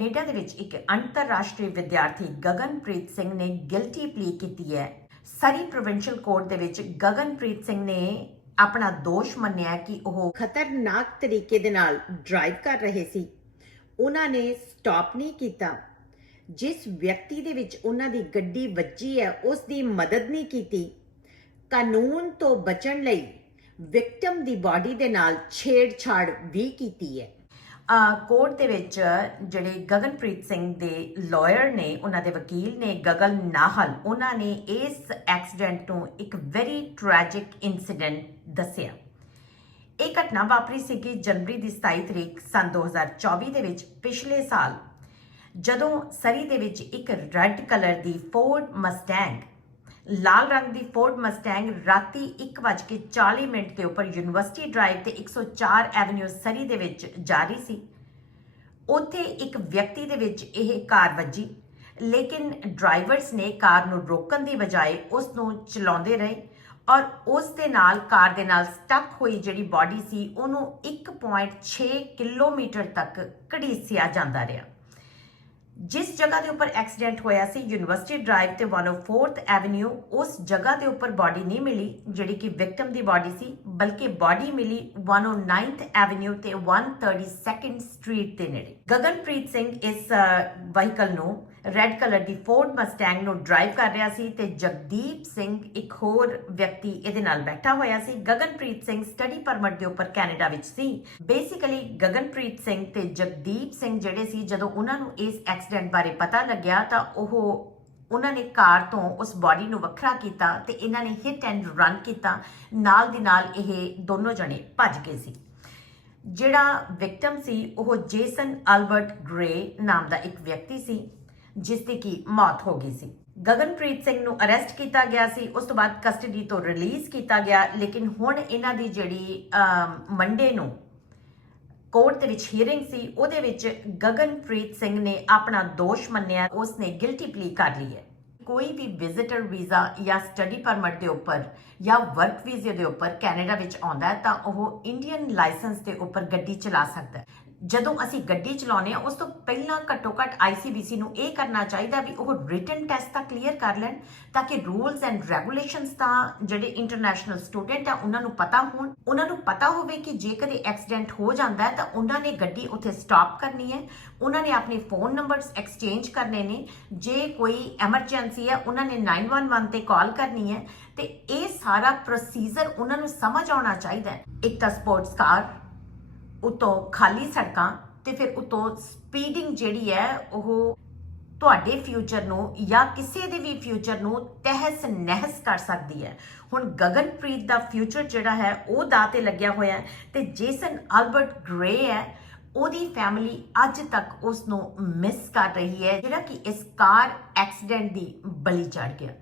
Canada ਦੇ ਵਿੱਚ ਇੱਕ ਅੰਤਰਰਾਸ਼ਟਰੀ ਵਿਦਿਆਰਥੀ ਗਗਨਪ੍ਰੀਤ ਸਿੰਘ ਨੇ ਗਿਲਟੀ ਪਲੀ ਕੀਤੀ ਹੈ। ਸਰੀ ਪ੍ਰੋਵਿੰਸ਼ੀਅਲ ਕੋਰਟ ਦੇ ਵਿੱਚ ਗਗਨਪ੍ਰੀਤ ਸਿੰਘ ਨੇ ਆਪਣਾ ਦੋਸ਼ ਮੰਨਿਆ ਕਿ ਉਹ ਖਤਰਨਾਕ ਤਰੀਕੇ ਦੇ ਨਾਲ ਡਰਾਈਵ ਕਰ ਰਹੇ ਸੀ। ਉਹਨਾਂ ਨੇ ਸਟਾਪ ਨਹੀਂ ਕੀਤਾ। ਜਿਸ ਵਿਅਕਤੀ ਦੇ ਵਿੱਚ ਉਹਨਾਂ ਦੀ ਗੱਡੀ ਵੱਜੀ ਹੈ, ਉਸ ਦੀ ਮਦਦ ਨਹੀਂ ਕੀਤੀ। ਕਾਨੂੰਨ ਤੋਂ ਬਚਣ ਲਈ ਵਿਕਟਮ ਦੀ ਬਾਡੀ ਦੇ ਨਾਲ ਛੇੜਛਾੜ ਵੀ ਕੀਤੀ ਹੈ। ਕੋਰਟ ਦੇ ਵਿੱਚ ਜਿਹੜੇ ਗਗਨਪ੍ਰੀਤ ਸਿੰਘ ਦੇ ਲਾਇਰ ਨੇ, ਉਹਨਾਂ ਦੇ ਵਕੀਲ ਨੇ ਗਗਨ ਨਾਹਲ, ਉਹਨਾਂ ਨੇ ਇਸ ਐਕਸੀਡੈਂਟ ਨੂੰ ਇੱਕ ਵੈਰੀ ਟ੍ਰੈਜਿਕ ਇਨਸੀਡੈਂਟ ਦੱਸਿਆ। ਇਹ ਘਟਨਾ ਵਾਪਰੀ ਸੀਗੀ ਜਨਵਰੀ ਦੀ 27 ਤਰੀਕ ਸਨ 2024 ਦੇ ਵਿੱਚ, ਪਿਛਲੇ ਸਾਲ। ਜਦੋਂ ਸਰੀ ਦੇ ਵਿੱਚ ਇੱਕ ਰੈੱਡ ਕਲਰ ਦੀ ਫੋਰਡ ਮਸਟੈਂਗ ਲਾਲ ਰੰਗ ਦੀ ਫੋਰਡ ਮਸਟੈਂਗ ਰਾਤੀ 1:40 ਮਿੰਟ ਦੇ ਉੱਪਰ ਯੂਨੀਵਰਸਿਟੀ ਡਰਾਈਵ ਤੇ 104 ਐਵਨਿਊ ਸਰੀ ਦੇ ਵਿੱਚ ਜਾ ਰਹੀ ਸੀ। ਉੱਥੇ ਇੱਕ ਵਿਅਕਤੀ ਦੇ ਵਿੱਚ ਇਹ ਕਾਰ ਵੱਜੀ, ਲੇਕਿਨ ਡਰਾਈਵਰਸ ਨੇ ਕਾਰ ਨੂੰ ਰੋਕਣ ਦੀ ਬਜਾਏ ਉਸ ਨੂੰ ਚਲਾਉਂਦੇ ਰਹੇ ਔਰ ਉਸ ਦੇ ਨਾਲ ਕਾਰ ਦੇ ਨਾਲ ਸਟਕ ਹੋਈ ਜਿਹੜੀ ਬਾਡੀ ਸੀ, ਉਹਨੂੰ 1.6 ਕਿਲੋਮੀਟਰ ਤੱਕ ਘੜੀਸਿਆ ਜਾਂਦਾ ਰਿਹਾ। ਜਿਸ ਜਗ੍ਹਾ ਦੇ ਉੱਪਰ ਐਕਸੀਡੈਂਟ ਹੋਇਆ ਸੀ, ਯੂਨੀਵਰਸਿਟੀ ਡਰਾਈਵ ਤੇ 104th ਐਵਨਿਊ ਉਸ ਜਗ੍ਹਾ ਦੇ ਉੱਪਰ ਬਾਡੀ ਨਹੀਂ ਮਿਲੀ, ਜਿਹੜੀ ਕਿ ਵਿਕਟਮ ਦੀ ਬਾਡੀ ਸੀ ਬਲਕਿ ਬਾਡੀ ਮਿਲੀ 109th ਐਵਨਿਊ ਤੇ 132nd ਸਟਰੀਟ ਦੇ ਨੇੜੇ। ਗਗਨਪ੍ਰੀਤ ਸਿੰਘ ਇਸ ਵਹੀਕਲ ਨੂੰ ਰੈੱਡ ਕਲਰ ਦੀ ਫੋਰਡ ਮਸਟੈਂਗ ਨੂੰ ਡਰਾਈਵ ਕਰ ਰਿਹਾ ਸੀ ਤੇ ਜਗਦੀਪ ਸਿੰਘ ਇੱਕ ਹੋਰ ਵਿਅਕਤੀ ਇਹਦੇ ਨਾਲ ਬੈਠਾ ਹੋਇਆ ਸੀ। ਗਗਨਪ੍ਰੀਤ ਸਿੰਘ ਸਟੱਡੀ ਪਰਮਿਟ ਦੇ ਉੱਪਰ ਕੈਨੇਡਾ ਵਿੱਚ ਸੀ। ਬੇਸਿਕਲੀ ਗਗਨਪ੍ਰੀਤ ਸਿੰਘ ਤੇ ਜਗਦੀਪ ਸਿੰਘ ਜਿਹੜੇ ਸੀ, ਜਦੋਂ ਉਹਨਾਂ ਨੂੰ ਇਸ ਐਕਸੀਡੈਂਟ ਬਾਰੇ ਪਤਾ ਲੱਗਿਆ ਤਾਂ ਉਹ ਉਹਨਾਂ ਨੇ ਕਾਰ ਤੋਂ ਉਸ ਬਾਡੀ ਨੂੰ ਵੱਖਰਾ ਕੀਤਾ ਤੇ ਇਹਨਾਂ ਨੇ ਹਿੱਟ ਐਂਡ ਰਨ ਕੀਤਾ। ਨਾਲ ਦੀ ਨਾਲ ਇਹ ਦੋਨੋਂ ਜਣੇ ਭੱਜ ਗਏ ਸੀ। ਜਿਹੜਾ ਵਿਕਟਮ ਸੀ, ਉਹ ਜੇਸਨ ਅਲਬਰਟ ਗ੍ਰੇ ਨਾਮ ਦਾ ਇੱਕ ਵਿਅਕਤੀ ਸੀ ਜਿਸ ਦੀ ਕੀ ਮੌਤ ਹੋ ਗਈ ਸੀ। ਗਗਨਪ੍ਰੀਤ ਸਿੰਘ ਨੂੰ ਅਰੈਸਟ ਕੀਤਾ ਗਿਆ ਸੀ। ਉਸ ਤੋਂ ਬਾਅਦ ਕਸਟਡੀ ਤੋਂ ਰਿਲੀਜ਼ ਕੀਤਾ ਗਿਆ। ਲੇਕਿਨ ਹੁਣ ਇਹਨਾਂ ਦੀ ਜਿਹੜੀ ਮੰਡੇ ਨੂੰ ਕੋਰਟ ਦੇ ਵਿੱਚ ਹੀਅਰਿੰਗ ਸੀ, ਉਹਦੇ ਵਿੱਚ ਗਗਨਪ੍ਰੀਤ ਸਿੰਘ ਨੇ ਆਪਣਾ ਦੋਸ਼ ਮੰਨਿਆ। ਉਸ ਨੇ ਗਿਲਟੀ ਪਲੀ ਕਰ ਲਈ ਹੈ। ਕੋਈ ਵੀ ਵਿਜ਼ਿਟਰ ਵੀਜ਼ਾ ਜਾਂ ਸਟੱਡੀ ਪਰਮਿਟ ਦੇ ਉੱਪਰ ਜਾਂ ਵਰਕ ਵੀਜ਼ੇ ਦੇ ਉੱਪਰ ਕੈਨੇਡਾ ਵਿੱਚ ਆਉਂਦਾ ਹੈ, ਤਾਂ ਉਹ ਇੰਡੀਅਨ ਲਾਇਸੈਂਸ ਦੇ ਉੱਪਰ ਗੱਡੀ ਚਲਾ ਸਕਦਾ ਹੈ। ਜਦੋਂ ਅਸੀਂ ਗੱਡੀ ਚਲਾਉਂਦੇ ਆ ਉਸ ਤੋਂ ਪਹਿਲਾਂ ਘੱਟੋ ਘੱਟ ICBC ਨੂੰ ਇਹ ਕਰਨਾ ਚਾਹੀਦਾ ਵੀ ਉਹ ਰਿਟਨ ਟੈਸਟ ਤਾਂ ਕਲੀਅਰ ਕਰ ਲੈਣ, ਤਾਂ ਕਿ ਰੂਲਸ ਐਂਡ ਰੈਗੂਲੇਸ਼ਨਸ ਤਾਂ ਜਿਹੜੇ ਇੰਟਰਨੈਸ਼ਨਲ ਸਟੂਡੈਂਟ ਆ, ਉਹਨਾਂ ਨੂੰ ਪਤਾ ਹੋਣ। ਉਹਨਾਂ ਨੂੰ ਪਤਾ ਹੋਵੇ ਕਿ ਜੇ ਕਦੇ ਐਕਸੀਡੈਂਟ ਹੋ ਜਾਂਦਾ ਹੈ, ਤਾਂ ਉਹਨਾਂ ਨੇ ਗੱਡੀ ਉੱਥੇ ਸਟਾਪ ਕਰਨੀ ਹੈ। ਉਹਨਾਂ ਨੇ ਆਪਣੇ ਫੋਨ ਨੰਬਰਸ ਐਕਸਚੇਂਜ ਕਰਨੇ ਨੇ। ਜੇ ਕੋਈ ਐਮਰਜੈਂਸੀ ਹੈ, ਉਹਨਾਂ ਨੇ 911 ਤੇ ਕਾਲ ਕਰਨੀ ਹੈ। ਤੇ ਇਹ ਸਾਰਾ ਪ੍ਰੋਸੀਜਰ ਉਹਨਾਂ ਨੂੰ ਸਮਝ ਆਉਣਾ ਚਾਹੀਦਾ ਹੈ। ਇੱਕ ਤਾਂ ਸਪੋਰਟਸ ਕਾਰ ਉਤੋਂ ਖਾਲੀ ਸੜਕਾਂ ਤੇ ਫਿਰ ਉਤੋਂ ਸਪੀਡਿੰਗ ਜਿਹੜੀ ਹੈ ਉਹ ਤੁਹਾਡੇ ਫਿਊਚਰ ਨੂੰ ਜਾਂ ਕਿਸੇ ਦੇ ਵੀ ਫਿਊਚਰ ਨੂੰ ਤਹਿਸ ਨਹਿਸ ਕਰ ਸਕਦੀ ਹੈ। ਹੁਣ ਗਗਨਪ੍ਰੀਤ ਦਾ ਫਿਊਚਰ ਜਿਹੜਾ ਹੈ ਉਹ ਦਾ ਤੇ ਲੱਗਿਆ ਹੋਇਆ ਹੈ ਤੇ ਜੇਸਨ ਅਲਬਰਟ ਗ੍ਰੇ ਹੈ, ਉਹਦੀ ਫੈਮਿਲੀ ਅੱਜ ਤੱਕ ਉਸ ਨੂੰ ਮਿਸ ਕਰ ਰਹੀ ਹੈ, ਜਿਹੜਾ ਕਿ ਇਸ ਕਾਰ ਐਕਸੀਡੈਂਟ ਦੀ ਬਲੀ ਚੜ ਗਿਆ।